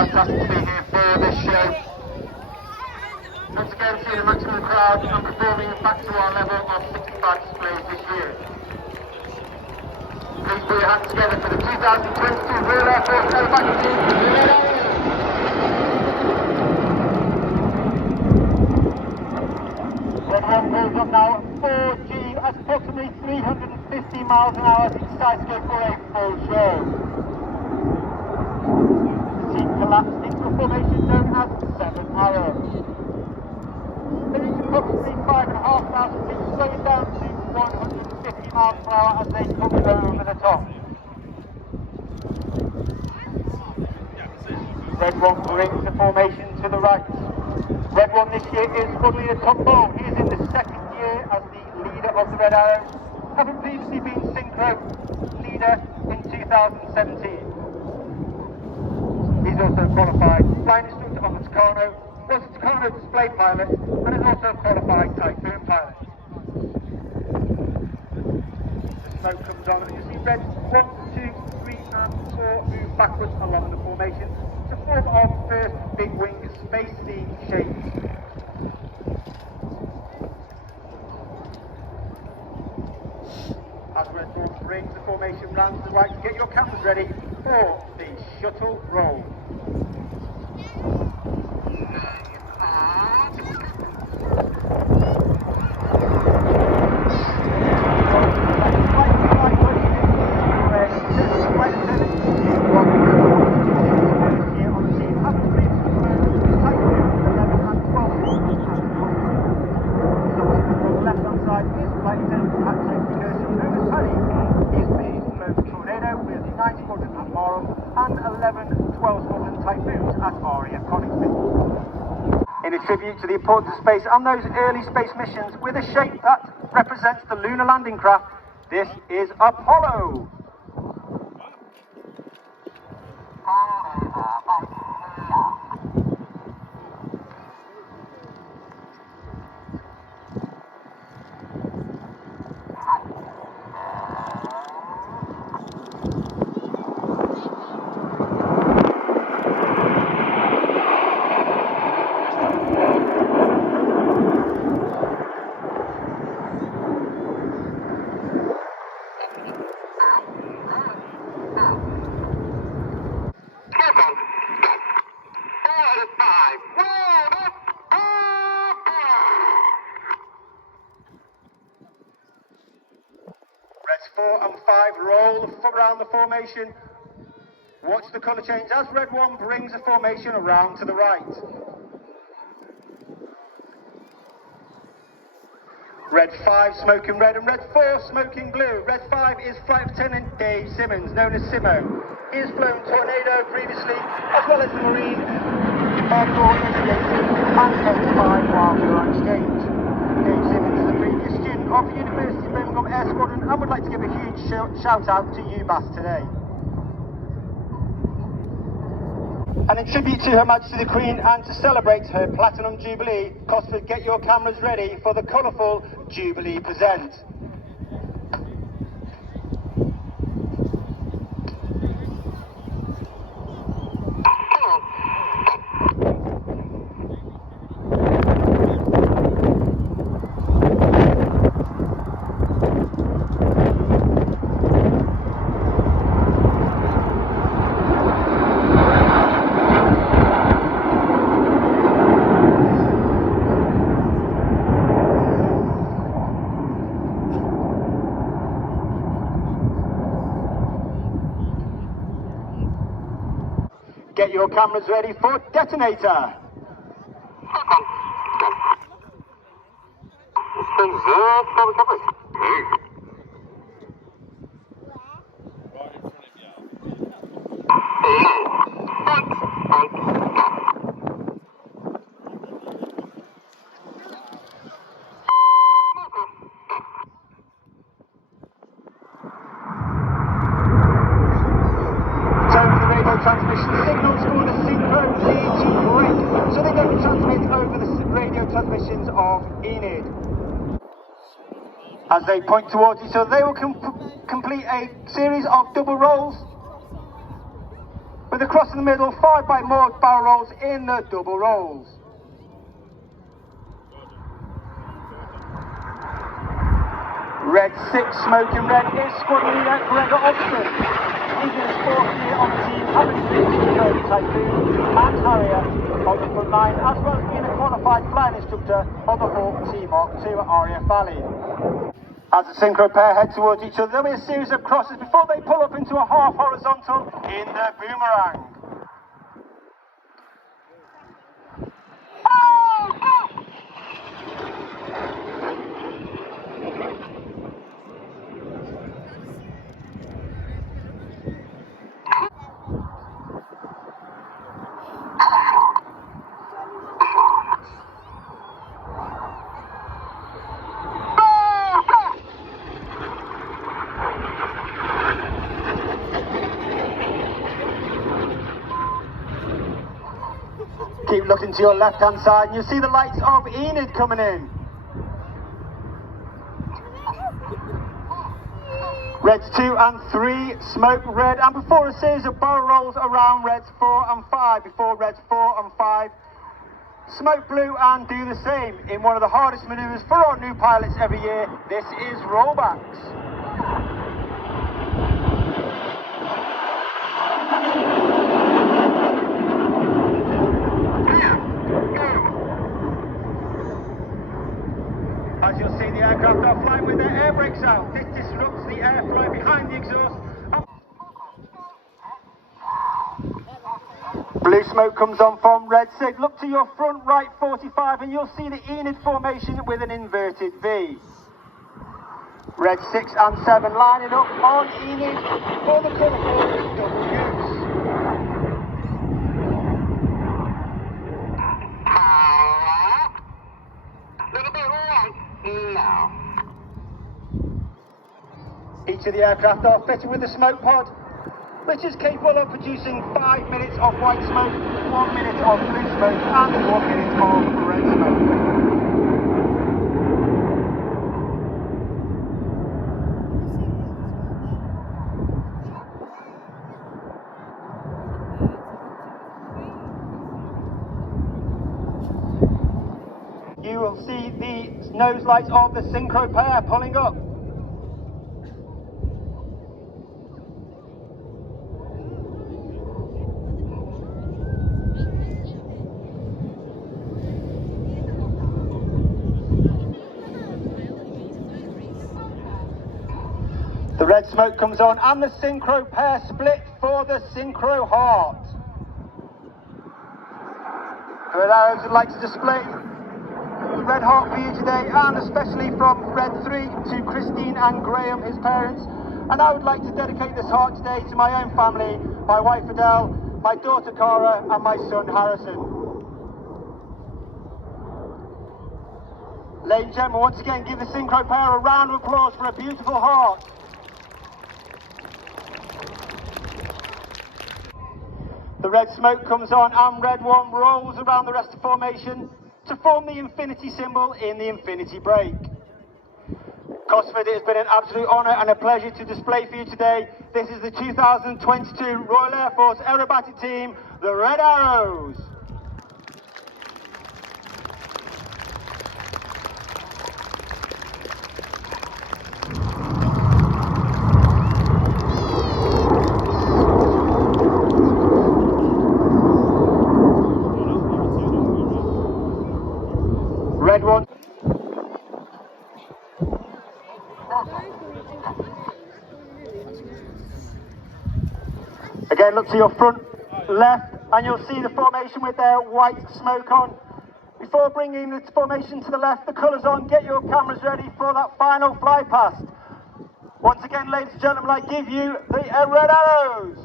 fantastic to be here for this show. Once again, seeing a maximum crowd and performing back to our level of 65 displays this year. Please put your hands together for the 2022 Royal Air Force Aerobatic Team. Red 1 pulls up now at 4G at approximately 350 miles an hour to skyscape for a full show. The team collapsed into a formation known as 7 Arrows. They reach approximately 5,500 feet, slowing down to 150 miles per hour as they come over the top. Red 1 brings the formation to the right. Red 1 this year is Woodley at top bowl. He is in the second year as the leader of the Red Arrows, having previously been synchro leader in 2017. He's also qualified flying instructor on the Tucano, was a Tucano display pilot, and is also a qualified Typhoon pilot. The smoke comes on, and you see Reds 1, 2, 3, and 4 move backwards along the formation to form our first big wing space scene shape. As Red 1 brings the formation round to the right, get your cameras ready for the shuttle roll. And 11 12-squadron Typhoons at RAF Cosford. In a tribute to the importance of space and those early space missions with a shape that represents the lunar landing craft, this is Apollo. Reds 4 and 5 roll around the formation. Watch the colour change as Red 1 brings the formation around to the right. Red 5 smoking red and Red 4 smoking blue. Red 5 is Flight Lieutenant Dave Simmons, known as Simo. He has flown Tornado previously, as well as the Marine Air Corps Aviation and Coast 5 while we were on exchange. Dave Simmons is a previous student of the University of Birmingham Air Squadron and would like to give a huge shout out to UBAS today. And in tribute to Her Majesty the Queen and to celebrate her Platinum Jubilee, Cosford, get your cameras ready for the colourful Jubilee Present. Get your cameras ready for detonator. Transmission signals for the synchro lead to break, so they don't transmit over the radio transmissions of Enid. As they point towards each other, they will complete a series of double rolls. with a cross in the middle, followed by more barrel rolls in the double rolls. Red 6, smoking red, is squad leader Gregor Austin. He's in his 4th year on the team, having previously rode Typhoon and Harrier on the front line, as well as being a qualified flying instructor on the Hawk T Mark II at RAF Valley. As the synchro pair head towards each other, there'll be a series of crosses before they pull up into a half horizontal in the boomerang. Keep looking to your left-hand side and you'll see the lights of Enid coming in. Reds 2 and 3, smoke red, and before a series of barrel rolls around Reds 4 and 5, before Reds 4 and 5, smoke blue and do the same in one of the hardest manoeuvres for our new pilots every year. This is rollbacks. As you'll see, the aircraft are flying with their air brakes out. This disrupts the airflow behind the exhaust. Blue smoke comes on from Red 6. Look to your front right 45 and you'll see the Enid formation with an inverted V. Red 6 and 7 lining up on Enid for the colourful double goose. Now. Each of the aircraft are fitted with a smoke pod, which is capable of producing 5 minutes of white smoke, 1 minute of blue smoke, and 1 minute of red smoke. You will see the nose lights of the synchro pair pulling up. The red smoke comes on and the synchro pair split for the synchro heart. Red Arrows would like to display the red heart for you today, and especially from Red 3 to Christine and Graham, his parents. And I would like to dedicate this heart today to my own family, my wife Adele, my daughter Cara, and my son Harrison. Ladies and gentlemen, once again, give the synchro pair a round of applause for a beautiful heart. The red smoke comes on and Red 1 rolls around the rest of the formation to form the infinity symbol in the infinity break. Cosford, it has been an absolute honour and a pleasure to display for you today. This is the 2022 Royal Air Force Aerobatic Team, the Red Arrows. Red 1. Again, look to your front left and you'll see the formation with their white smoke on. Before bringing the formation to the left, the colours on, get your cameras ready for that final fly past. Once again, ladies and gentlemen, I give you the Red Arrows.